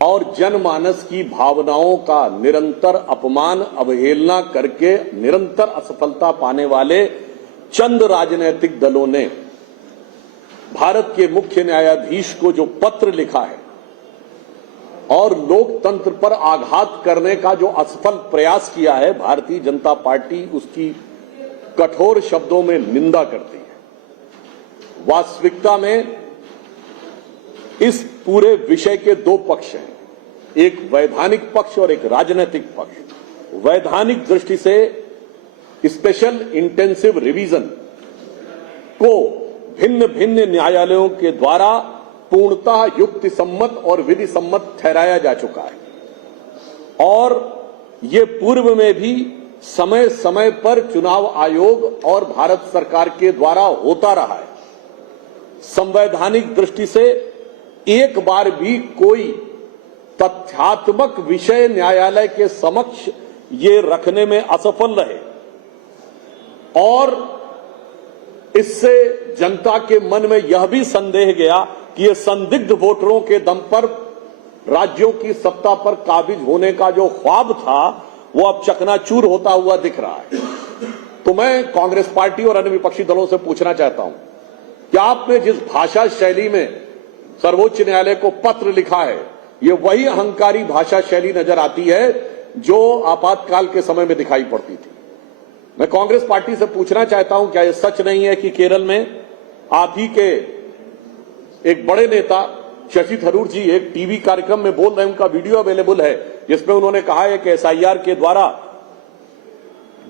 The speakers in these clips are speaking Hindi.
और जनमानस की भावनाओं का निरंतर अपमान अवहेलना करके निरंतर असफलता पाने वाले चंद राजनीतिक दलों ने भारत के मुख्य न्यायाधीश को जो पत्र लिखा है और लोकतंत्र पर आघात करने का जो असफल प्रयास किया है, भारतीय जनता पार्टी उसकी कठोर शब्दों में निंदा करती है। वास्तविकता में इस पूरे विषय के दो पक्ष हैं, एक वैधानिक पक्ष और एक राजनीतिक पक्ष। वैधानिक दृष्टि से स्पेशल इंटेंसिव रिवीजन को भिन्न भिन्न न्यायालयों के द्वारा पूर्णतः युक्ति सम्मत और विधि सम्मत ठहराया जा चुका है और ये पूर्व में भी समय समय पर चुनाव आयोग और भारत सरकार के द्वारा होता रहा है। संवैधानिक दृष्टि से एक बार भी कोई तथ्यात्मक विषय न्यायालय के समक्ष ये रखने में असफल रहे और इससे जनता के मन में यह भी संदेह गया कि ये संदिग्ध वोटरों के दम पर राज्यों की सत्ता पर काबिज होने का जो ख्वाब था वो अब चकनाचूर होता हुआ दिख रहा है। तो मैं कांग्रेस पार्टी और अन्य विपक्षी दलों से पूछना चाहता हूं कि आपने जिस भाषा शैली में सर्वोच्च न्यायालय को पत्र लिखा है, ये वही अहंकारी भाषा शैली नजर आती है जो आपातकाल के समय में दिखाई पड़ती थी। मैं कांग्रेस पार्टी से पूछना चाहता हूं, क्या यह सच नहीं है कि केरल में आप ही के एक बड़े नेता शशि थरूर जी एक टीवी कार्यक्रम में बोल रहे हैं, उनका वीडियो अवेलेबल है जिसमें उन्होंने कहा है कि एसआईआर के द्वारा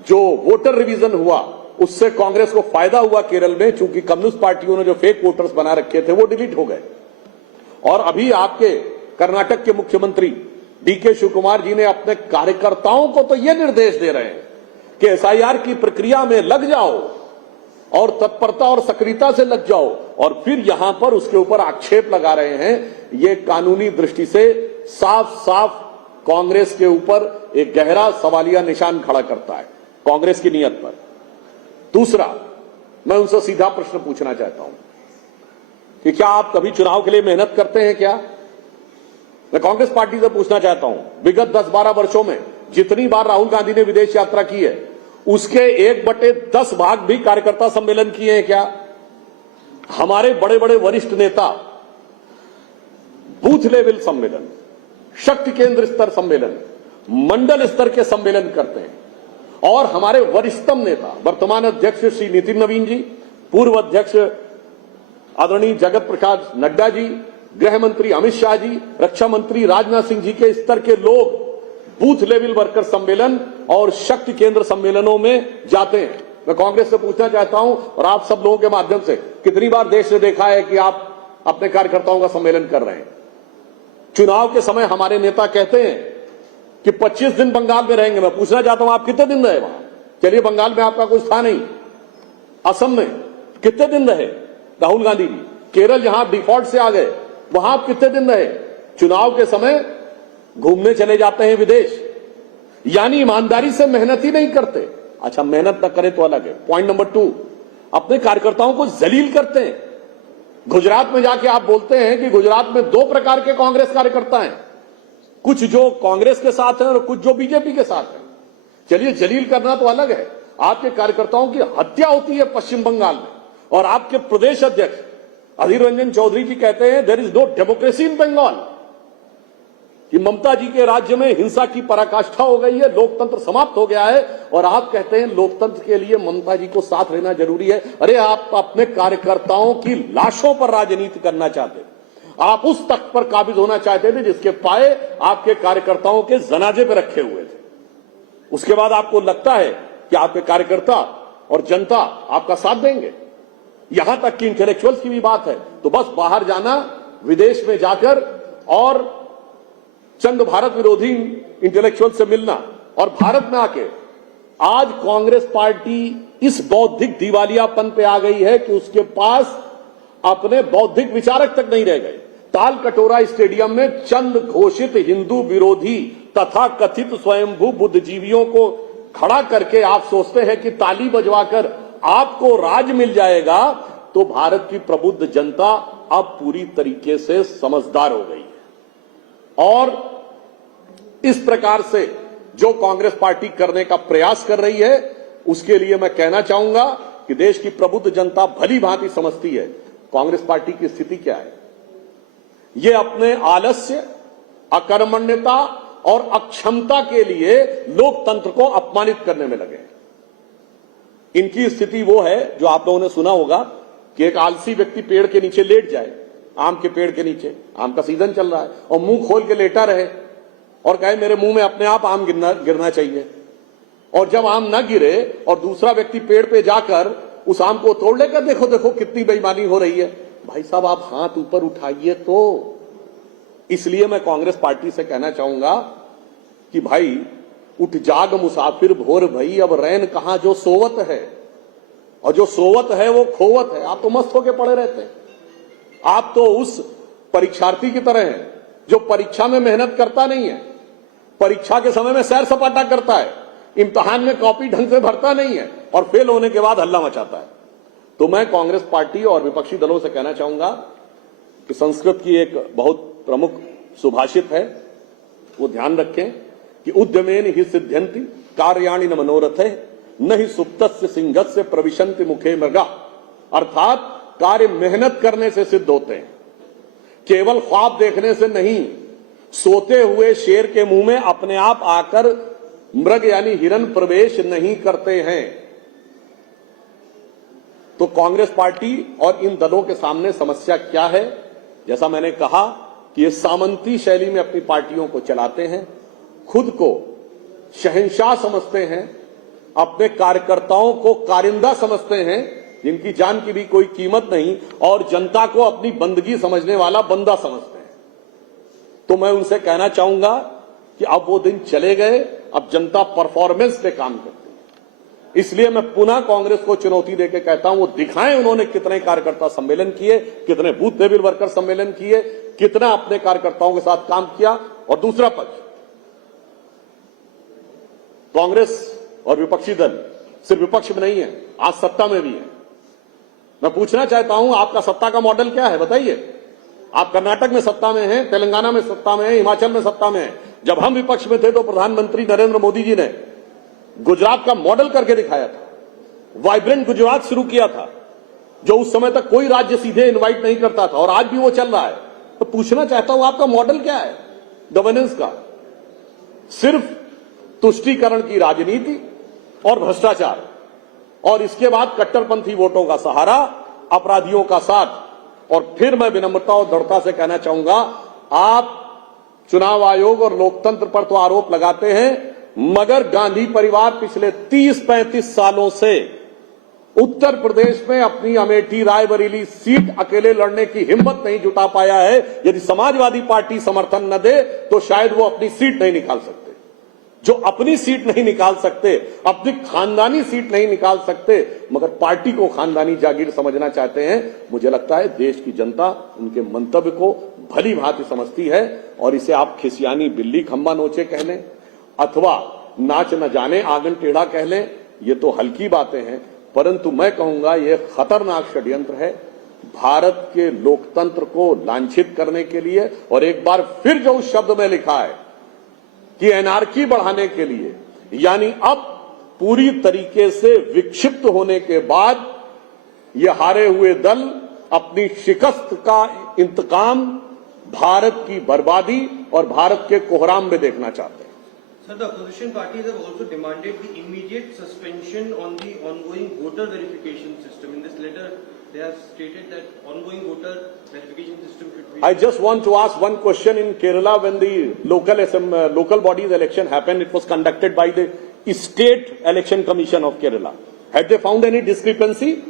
जो वोटर रिवीजन हुआ उससे कांग्रेस को फायदा हुआ केरल में, चूंकि कम्युनिस्ट पार्टियों ने जो फेक वोटर्स बना रखे थे वो डिलीट हो गए। और अभी आपके कर्नाटक के मुख्यमंत्री डीके शिवकुमार जी ने अपने कार्यकर्ताओं को तो ये निर्देश दे रहे हैं कि एसआईआर की प्रक्रिया में लग जाओ और तत्परता और सक्रियता से लग जाओ, और फिर यहां पर उसके ऊपर आक्षेप लगा रहे हैं। ये कानूनी दृष्टि से साफ साफ कांग्रेस के ऊपर एक गहरा सवालिया निशान खड़ा करता है कांग्रेस की नीयत पर। दूसरा, मैं उनसे सीधा प्रश्न पूछना चाहता हूं कि क्या आप कभी चुनाव के लिए मेहनत करते हैं क्या? मैं कांग्रेस पार्टी से पूछना चाहता हूं, विगत 10-12 वर्षों में जितनी बार राहुल गांधी ने विदेश यात्रा की है उसके 1/10 भाग भी कार्यकर्ता सम्मेलन किए हैं क्या? हमारे बड़े बड़े वरिष्ठ नेता बूथ लेवल सम्मेलन, शक्ति केंद्र स्तर सम्मेलन, मंडल स्तर के सम्मेलन करते हैं और हमारे वरिष्ठतम नेता वर्तमान अध्यक्ष श्री नितिन नवीन जी, पूर्व अध्यक्ष आदरणीय जगत प्रकाश नड्डा जी, गृह मंत्री अमित शाह जी, रक्षा मंत्री राजनाथ सिंह जी के स्तर के लोग बूथ लेवल वर्कर सम्मेलन और शक्ति केंद्र सम्मेलनों में जाते हैं। मैं कांग्रेस से पूछना चाहता हूं और आप सब लोगों के माध्यम से, कितनी बार देश ने देखा है कि आप अपने कार्यकर्ताओं का सम्मेलन कर रहे हैं? चुनाव के समय हमारे नेता कहते हैं कि 25 दिन बंगाल में रहेंगे। मैं पूछना चाहता हूं आप कितने दिन रहे वहां? चलिए, बंगाल में आपका कुछ था नहीं, असम में कितने दिन रहे राहुल गांधी जी? केरल जहां डिफॉल्ट से आ गए वहां आप कितने दिन रहे? चुनाव के समय घूमने चले जाते हैं विदेश, यानी ईमानदारी से मेहनत ही नहीं करते। अच्छा, मेहनत न करे तो अलग है। पॉइंट नंबर 2, अपने कार्यकर्ताओं को जलील करते हैं। गुजरात में जाके आप बोलते हैं कि गुजरात में 2 प्रकार के कांग्रेस कार्यकर्ता हैं, कुछ जो कांग्रेस के साथ हैं और कुछ जो बीजेपी के साथ हैं। चलिए, जलील करना तो अलग है। आपके कार्यकर्ताओं की हत्या होती है पश्चिम बंगाल में और आपके प्रदेश अध्यक्ष अधीर रंजन चौधरी जी कहते हैं there is no democracy in Bengal, कि ममता जी के राज्य में हिंसा की पराकाष्ठा हो गई है, लोकतंत्र समाप्त हो गया है, और आप कहते हैं लोकतंत्र के लिए ममता जी को साथ रहना जरूरी है। अरे, आप अपने कार्यकर्ताओं की लाशों पर राजनीति करना चाहते थे, आप उस तख्त पर काबिज होना चाहते थे जिसके पाए आपके कार्यकर्ताओं के जनाजे पर रखे हुए थे। उसके बाद आपको लगता है कि आपके कार्यकर्ता और जनता आपका साथ देंगे। यहां तक कि इंटेलेक्चुअल्स की भी बात है तो बस बाहर जाना, विदेश में जाकर और चंद भारत विरोधी इंटेलेक्चुअल से मिलना और भारत में आके आज कांग्रेस पार्टी इस बौद्धिक दिवालियापन पे आ गई है कि उसके पास अपने बौद्धिक विचारक तक नहीं रह गए। ताल कटोरा स्टेडियम में चंद घोषित हिंदू विरोधी तथा कथित स्वयंभू बुद्धिजीवियों को खड़ा करके आप सोचते हैं कि ताली बजवाकर आपको राज मिल जाएगा, तो भारत की प्रबुद्ध जनता अब पूरी तरीके से समझदार हो गई है। और इस प्रकार से जो कांग्रेस पार्टी करने का प्रयास कर रही है, उसके लिए मैं कहना चाहूंगा कि देश की प्रबुद्ध जनता भली भांति समझती है कांग्रेस पार्टी की स्थिति क्या है। ये अपने आलस्य, अकर्मण्यता और अक्षमता के लिए लोकतंत्र को अपमानित करने में लगे। इनकी स्थिति वो है जो आप लोगों ने सुना होगा कि एक आलसी व्यक्ति पेड़ के नीचे लेट जाए, आम के पेड़ के नीचे, आम का सीजन चल रहा है, और मुंह खोल के लेटा रहे और कहे मेरे मुंह में अपने आप आम गिरना चाहिए, और जब आम ना गिरे और दूसरा व्यक्ति पेड़ पे जाकर उस आम को तोड़ लेकर देखो देखो कितनी बेईमानी हो रही है। भाई साहब, आप हाथ ऊपर उठाइए। तो इसलिए मैं कांग्रेस पार्टी से कहना चाहूंगा कि भाई उठ जाग मुसाफिर भोर भई, अब रैन कहां जो सोवत है, और जो सोवत है वो खोवत है। आप तो मस्त होके पड़े रहते हैं। आप तो उस परीक्षार्थी की तरह हैं जो परीक्षा में मेहनत करता नहीं है, परीक्षा के समय में सैर सपाटा करता है, इम्तिहान में कॉपी ढंग से भरता नहीं है और फेल होने के बाद हल्ला मचाता है। तो मैं कांग्रेस पार्टी और विपक्षी दलों से कहना चाहूंगा कि संस्कृत की एक बहुत प्रमुख सुभाषित है, वो ध्यान रखें कि उद्यमेन ही सिद्ध्यन्ति कार्याणि न मनोरथे न ही सुप्तस्य सिंहस्य प्रविशन्ति मुखे मृगा। अर्थात कार्य मेहनत करने से सिद्ध होते हैं, केवल ख्वाब देखने से नहीं। सोते हुए शेर के मुंह में अपने आप आकर मृग यानी हिरन प्रवेश नहीं करते हैं। तो कांग्रेस पार्टी और इन दलों के सामने समस्या क्या है? जैसा मैंने कहा कि ये सामंती शैली में अपनी पार्टियों को चलाते हैं, खुद को शहंशाह समझते हैं, अपने कार्यकर्ताओं को कारिंदा समझते हैं जिनकी जान की भी कोई कीमत नहीं, और जनता को अपनी बंदगी समझने वाला बंदा समझते हैं। तो मैं उनसे कहना चाहूंगा कि अब वो दिन चले गए, अब जनता परफॉर्मेंस पे काम करती है। इसलिए मैं पुनः कांग्रेस को चुनौती देकर कहता हूं, वो दिखाएं उन्होंने कितने कार्यकर्ता सम्मेलन किए, कितने बूथ लेवल वर्कर सम्मेलन किए, कितना अपने कार्यकर्ताओं के साथ काम किया। और दूसरा पक्ष, कांग्रेस और विपक्षी दल सिर्फ विपक्ष में नहीं है, आज सत्ता में भी है। मैं पूछना चाहता हूं, आपका सत्ता का मॉडल क्या है बताइए? आप कर्नाटक में सत्ता में हैं, तेलंगाना में सत्ता में हैं, हिमाचल में सत्ता में हैं। जब हम विपक्ष में थे तो प्रधानमंत्री नरेंद्र मोदी जी ने गुजरात का मॉडल करके दिखाया था, वाइब्रेंट गुजरात शुरू किया था, जो उस समय तक कोई राज्य सीधे इनवाइट नहीं करता था, और आज भी वो चल रहा है। तो पूछना चाहता हूं, आपका मॉडल क्या है गवर्नेंस का? सिर्फ तुष्टीकरण की राजनीति और भ्रष्टाचार, और इसके बाद कट्टरपंथी वोटों का सहारा, अपराधियों का साथ। और फिर मैं विनम्रता और दृढ़ता से कहना चाहूंगा, आप चुनाव आयोग और लोकतंत्र पर तो आरोप लगाते हैं, मगर गांधी परिवार पिछले 30-35 सालों से उत्तर प्रदेश में अपनी अमेठी रायबरेली सीट अकेले लड़ने की हिम्मत नहीं जुटा पाया है। यदि समाजवादी पार्टी समर्थन न दे तो शायद वो अपनी सीट नहीं निकाल सकते। जो अपनी सीट नहीं निकाल सकते, अपनी खानदानी सीट नहीं निकाल सकते, मगर पार्टी को खानदानी जागीर समझना चाहते हैं, मुझे लगता है देश की जनता उनके मंतव्य को भली भांति समझती है। और इसे आप खिसियानी बिल्ली खंबा नोचे कह लें अथवा नाच न जाने आंगन टेढ़ा कह लें, ये तो हल्की बातें हैं, परंतु मैं कहूंगा ये खतरनाक षड्यंत्र है भारत के लोकतंत्र को लांछित करने के लिए। और एक बार फिर जो उस शब्द में लिखा है कि एनार्की बढ़ाने के लिए, यानी अब पूरी तरीके से विक्षिप्त होने के बाद ये हारे हुए दल अपनी शिकस्त का इंतकाम भारत की बर्बादी और भारत के कोहराम में देखना चाहते हैं। Sir, the opposition parties have also demanded the immediate suspension on the ongoing voter verification system. In this letter, they have stated that ongoing voter verification system should be... I just want to ask one question. In Kerala, when the local bodies election happened, it was conducted by the State Election Commission of Kerala. Had they found any discrepancy?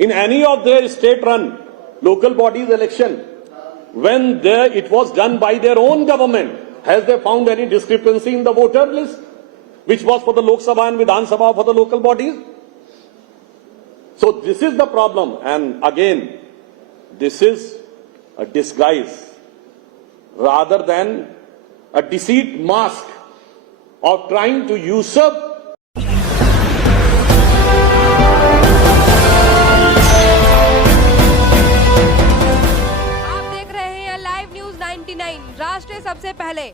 In any of their state-run local bodies election, when it was done by their own government, has they found any discrepancy in the voter list, which was for the Lok Sabha and Vidhan Sabha for the local bodies? So this is the problem, and again, this is a disguise rather than a deceit mask of trying to usurp आप देख रहे हैं लाइव न्यूज 19 99 राष्ट्र सबसे पहले।